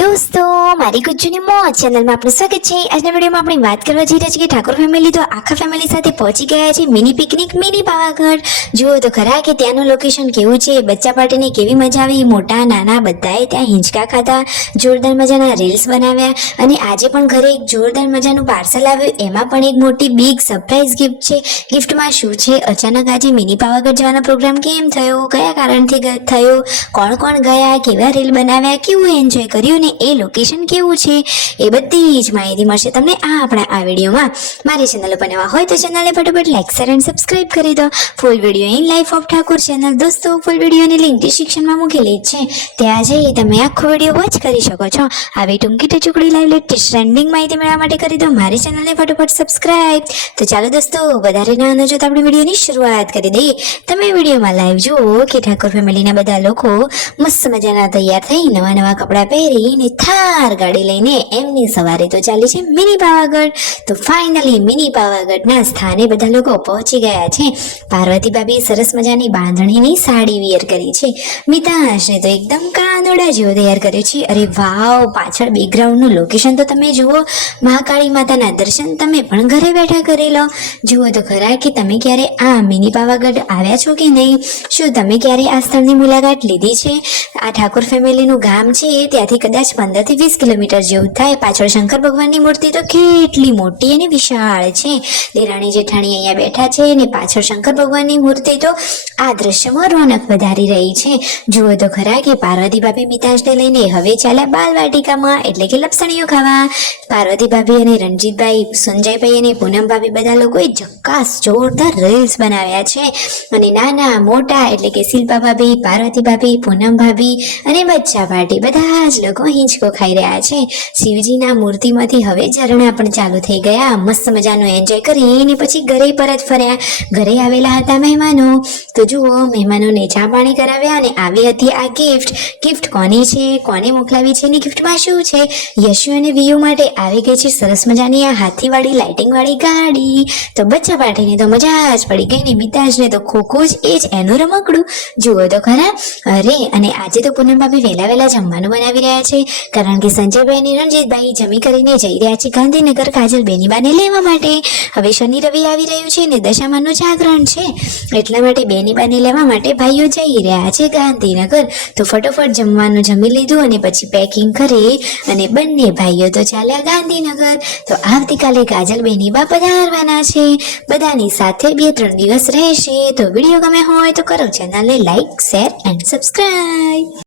दोस्तों मारी गुज्जूनी मौज चैनल में आपનું સ્વાગત છે। આજના વિડિયોમાં આપણે વાત કરવા જઈ રહ્યા છીએ કે ઠાકોર ફેમિલી તો આખા ફેમિલી સાથે પહોંચી ગયા છે મિની પિકનિક મિની પાવાગઢ। જુઓ તો ખરા કે ત્યાંનું લોકેશન કેવું છે, બચ્ચા પાર્ટીને કેવી મજા આવી, મોટા નાના બધાએ ત્યાં હિંચકા ખાધા, જોરદાર મજાના રીલ્સ બનાવ્યા અને આજે પણ ઘરે એક જોરદાર મજાનું પાર્સલ આવ્યું, એમાં પણ એક મોટી બિગ સરપ્રાઈઝ ગિફ્ટ છે। ગિફ્ટમાં શું છે, અચાનક આજે મિની પાવાગઢ જવાનો પ્રોગ્રામ કેમ થયો, કયા કારણથી થયો, કોણ કોણ ગયા, કેવા રીલ બનાવ્યા, કેવું એન્જોય કર્યું ને એ લોકેશન કેવું છે, એ બધી જ માહિતી મળશે તમને આપણા આ વિડીયોમાં। મારી ચેનલ પર નવા હોય તો ચેનલને ફટાફટ લાઈક શેર અને સબસ્ક્રાઇબ કરી દો। Full video in life of Thakor channel દોસ્તો, ફૂલ વિડીયોની લિંક ડિસ્ક્રિપ્શનમાં મૂકેલી જ છે, ત્યાં જઈ તમે આખો વિડીયો વોચ કરી શકો છો। આવી ટૂંકી ટચુકડી લાઈવ લેટેસ્ટ ટ્રેન્ડિંગ માહિતી મેળવવા માટે કરી દો મારી ચેનલને ફટાફટ સબસ્ક્રાઇબ। તો ચાલો દોસ્તો વધારે ના ન જોતા આપણે વિડીયોની શરૂઆત કરી દઈએ। તમે વિડીયોમાં લાઈવ જુઓ કે ઠાકોર ફેમિલીના બધા લોકો મસ્ત મજાના તૈયાર થઈ નવા નવા કપડાં પહેરીને થાર ગાડી લઈને એમની સવારે તો ચાલી છે મિની પાવાગઢ। તો ફાઇનલી મિની પાવાગઢના સ્થાને બધા લોકો પહોંચી ગયા છે। પાર્વતી ભાભી સરસ મજાની બાંધણીની સાડી વિયર કરી છે, મિતાંશને તો એકદમ કાનોડા જેવો તૈયાર કર્યો છે। અરે વાવ, પાછળ બેકગ્રાઉન્ડનું લોકેશન તો તમે જુઓ, મહાકાળી માતાના દર્શન તમે પણ ઘરે બેઠા કરી લો। જુઓ તો ખરા કે તમે ક્યારે આ મિની પાવાગઢ આવ્યા છો કે નહીં, શું તમે ક્યારે આ સ્થળની મુલાકાત લીધી છે? આ ઠાકોર ફેમિલીનું ગામ છે ત્યાંથી કદાચ 15 થી 20 કિલોમીટર જેવું થાય। પાછળ શંકર ભગવાનની મૂર્તિ તો કેટલી મોટી અને વિશાળ છે, દેરાણી જેઠાણી અહીંયા બેઠા છે અને પાછળ શંકર ભગવાનની મૂર્તિ તો આ દ્રશ્યમાં રોનક વધારી રહી છે। જુઓ તો ખરા કે પાર્વતી ભાભી મિતાંશને લઈને હવે ચાલ્યા બાલવાટિકામાં એટલે કે લપસણીઓ ખાવા। પાર્વતી ભાભી અને રણજીતભાઈ, સંજયભાઈ અને પૂનમ ભાભી બધા લોકોએ જક્કાસ જોરદાર રીલ્સ બનાવ્યા છે અને નાના મોટા એટલે કે શિલ્પા ભાભી, પાર્વતી ભાભી, પૂનમ ભાભી અને બચ્ચા પાર્ટી બધા જ લોકો હિંચકો ખાઈ રહ્યા છે। શિવજીના મૂર્તિમાંથી હવે ઝરણા પણ ચાલુ થઈ ગયા, મસ્ત મજાનો એન્જોય કરીને પછી ઘરે પરત ફર્યા। ઘરે આવેલા હતા મહેમાનો, તો જુઓ મહેમાનોને ચા પાણી કરાવ્યા અને આવી હતી આ ગિફ્ટ કોની છે, કોને મોકલાવી છે ને ગિફ્ટમાં શું છે? યશુ અને વિયુ માટે આવી ગઈ છે સરસ મજાની આ હાથીવાળી લાઇટિંગ વાળી ગાડી। તો બચ્ચા પાર્ટીને તો મજા જ પડી ગઈ ને મિતાંશને તો ખોખો જ એ જ એનું રમકડું। જુઓ તો ખરા, અરે અને આજે તો પૂનમ ભાભી વહેલા જમવાનું બનાવી રહ્યા છે, કારણ કે સંજયભાઈ અને રણજીતભાઈ જમી કરીને જઈ રહ્યા છે ગાંધીનગર કાજલ બેનીબાને લેવા માટે। હવે શનિ રવિ આવી રહ્યું છે ને દશામાનું જાગરણ છે, એટલા માટે બેનીબાને લેવા માટે ભાઈઓ જઈ રહ્યા છે ગાંધીનગર। તો ફટોફટ જમવાનું જમી લીધું અને પછી પેકિંગ કરી અને બંને ભાઈઓ તો ચાલ્યા ગાંધીનગર। તો આવતીકાલે કાજલ બેનીબા પધારવાના છે, બધાની સાથે 2-3 દિવસ રહેશે। તો વિડીયો ગમે હોય તો કરો ચેનલને લાઈક શેર એન્ડ સબસ્ક્રાઇબ।